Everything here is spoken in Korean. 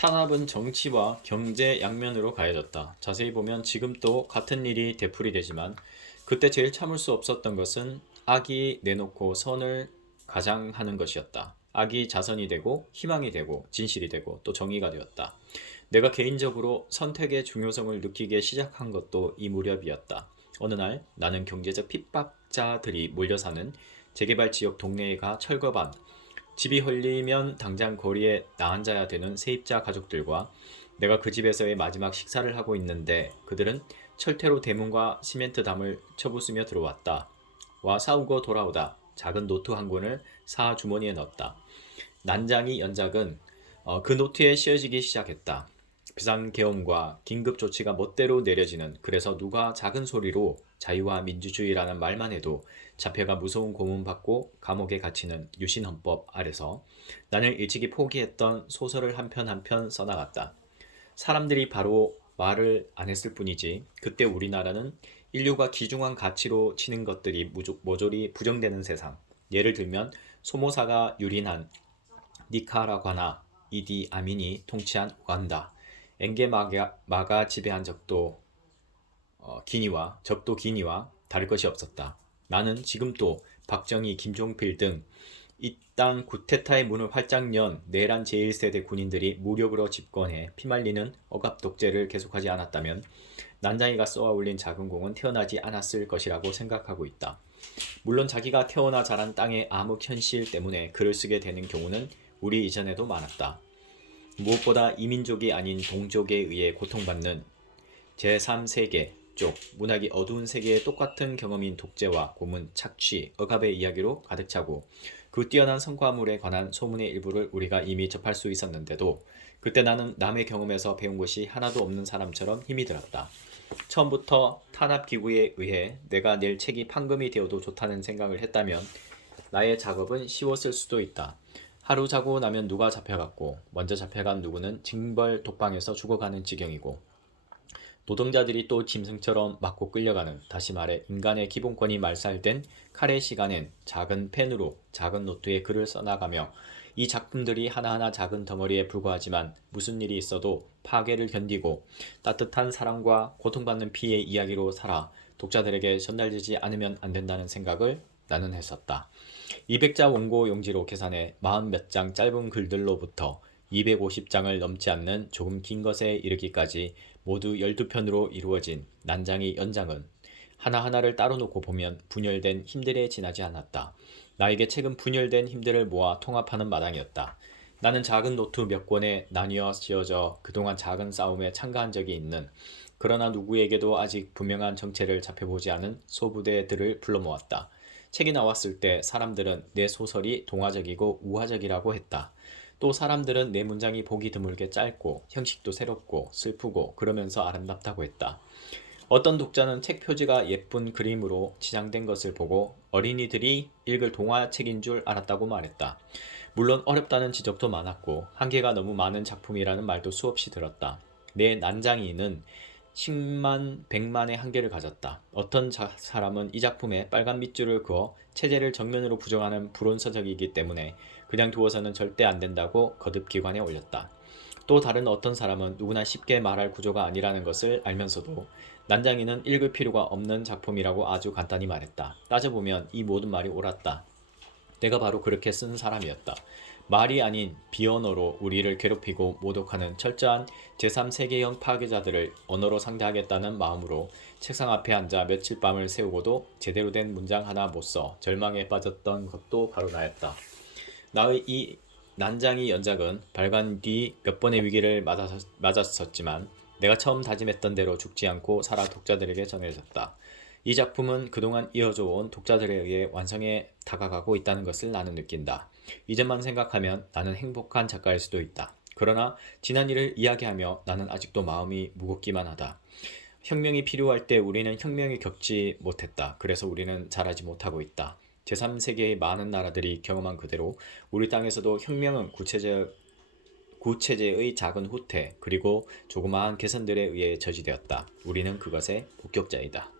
탄압은 정치와 경제 양면으로 가해졌다. 자세히 보면 지금도 같은 일이 되풀이되지만 그때 제일 참을 수 없었던 것은 악이 내놓고 선을 가장하는 것이었다. 악이 자선이 되고 희망이 되고 진실이 되고 또 정의가 되었다. 내가 개인적으로 선택의 중요성을 느끼기 시작한 것도 이 무렵이었다. 어느 날 나는 경제적 핍박자들이 몰려 사는 재개발 지역 동네에 가 철거반 집이 헐리면 당장 거리에 나앉아야 되는 세입자 가족들과 내가 그 집에서의 마지막 식사를 하고 있는데 그들은 철퇴로 대문과 시멘트 담을 쳐부수며 들어왔다. 와 싸우고 돌아오다 작은 노트 한 권을 사 주머니에 넣었다. 난장이 연작은 그 노트에 씌어지기 시작했다. 비상계엄과 긴급조치가 멋대로 내려지는, 그래서 누가 작은 소리로 자유와 민주주의라는 말만 해도 잡혀가 무서운 고문받고 감옥에 갇히는 유신헌법 아래서 나는 일찍이 포기했던 소설을 한 편 한 편 써나갔다. 사람들이 바로 말을 안 했을 뿐이지 그때 우리나라는 인류가 귀중한 가치로 치는 것들이 모조리 부정되는 세상. 예를 들면 소모사가 유린한 니카라과나 이디 아민이 통치한 우간다, 엔게마가 지배한 적도 기니와 다를 것이 없었다. 나는 지금도 박정희, 김종필 등 이 땅 구테타의 문을 활짝 연 내란 제1세대 군인들이 무력으로 집권해 피말리는 억압 독재를 계속하지 않았다면 난장이가 쏘아 올린 작은 공은 태어나지 않았을 것이라고 생각하고 있다. 물론 자기가 태어나 자란 땅의 암흑 현실 때문에 글을 쓰게 되는 경우는 우리 이전에도 많았다. 무엇보다 이민족이 아닌 동족에 의해 고통받는 제3세계 쪽 문학이 어두운 세계의 똑같은 경험인 독재와 고문, 착취, 억압의 이야기로 가득 차고 그 뛰어난 성과물에 관한 소문의 일부를 우리가 이미 접할 수 있었는데도 그때 나는 남의 경험에서 배운 것이 하나도 없는 사람처럼 힘이 들었다. 처음부터 탄압기구에 의해 내가 낼 책이 판금이 되어도 좋다는 생각을 했다면 나의 작업은 쉬웠을 수도 있다. 하루 자고 나면 누가 잡혀갔고 먼저 잡혀간 누구는 징벌 독방에서 죽어가는 지경이고 노동자들이 또 짐승처럼 맞고 끌려가는, 다시 말해 인간의 기본권이 말살된 칼의 시간엔 작은 펜으로 작은 노트에 글을 써나가며 이 작품들이 하나하나 작은 덩어리에 불과하지만 무슨 일이 있어도 파괴를 견디고 따뜻한 사랑과 고통받는 피의 이야기로 살아 독자들에게 전달되지 않으면 안 된다는 생각을 나는 했었다. 200자 원고 용지로 계산해 40몇 장 짧은 글들로부터 250장을 넘지 않는 조금 긴 것에 이르기까지 모두 12편으로 이루어진 난장의 연장은 하나하나를 따로 놓고 보면 분열된 힘들에 지나지 않았다. 나에게 책은 분열된 힘들을 모아 통합하는 마당이었다. 나는 작은 노트 몇 권에 나뉘어 씌어져 그동안 작은 싸움에 참가한 적이 있는, 그러나 누구에게도 아직 분명한 정체를 잡혀보지 않은 소부대들을 불러 모았다. 책이 나왔을 때 사람들은 내 소설이 동화적이고 우화적이라고 했다. 또 사람들은 내 문장이 보기 드물게 짧고 형식도 새롭고 슬프고 그러면서 아름답다고 했다. 어떤 독자는 책 표지가 예쁜 그림으로 치장된 것을 보고 어린이들이 읽을 동화책인 줄 알았다고 말했다. 물론 어렵다는 지적도 많았고 한계가 너무 많은 작품이라는 말도 수없이 들었다. 내 난장이는 10만, 100만의 한계를 가졌다. 어떤 사람은 이 작품에 빨간 밑줄을 그어 체제를 정면으로 부정하는 불온서적이기 때문에 그냥 두어서는 절대 안 된다고 거듭 기관에 올렸다. 또 다른 어떤 사람은 누구나 쉽게 말할 구조가 아니라는 것을 알면서도 난장이는 읽을 필요가 없는 작품이라고 아주 간단히 말했다. 따져보면 이 모든 말이 옳았다. 내가 바로 그렇게 쓴 사람이었다. 말이 아닌 비언어로 우리를 괴롭히고 모독하는 철저한 제3세계형 파괴자들을 언어로 상대하겠다는 마음으로 책상 앞에 앉아 며칠 밤을 새우고도 제대로 된 문장 하나 못 써 절망에 빠졌던 것도 바로 나였다. 나의 이 난장이 연작은 발간 뒤 몇 번의 위기를 맞았었지만 내가 처음 다짐했던 대로 죽지 않고 살아 독자들에게 전해졌다. 이 작품은 그동안 이어져 온 독자들에 의해 완성에 다가가고 있다는 것을 나는 느낀다. 이제만 생각하면 나는 행복한 작가일 수도 있다. 그러나 지난 일을 이야기하며 나는 아직도 마음이 무겁기만 하다. 혁명이 필요할 때 우리는 혁명을 겪지 못했다. 그래서 우리는 잘하지 못하고 있다. 제3세계의 많은 나라들이 경험한 그대로 우리 땅에서도 혁명은 구체제의 작은 후퇴 그리고 조그마한 개선들에 의해 저지되었다. 우리는 그것의 목격자이다.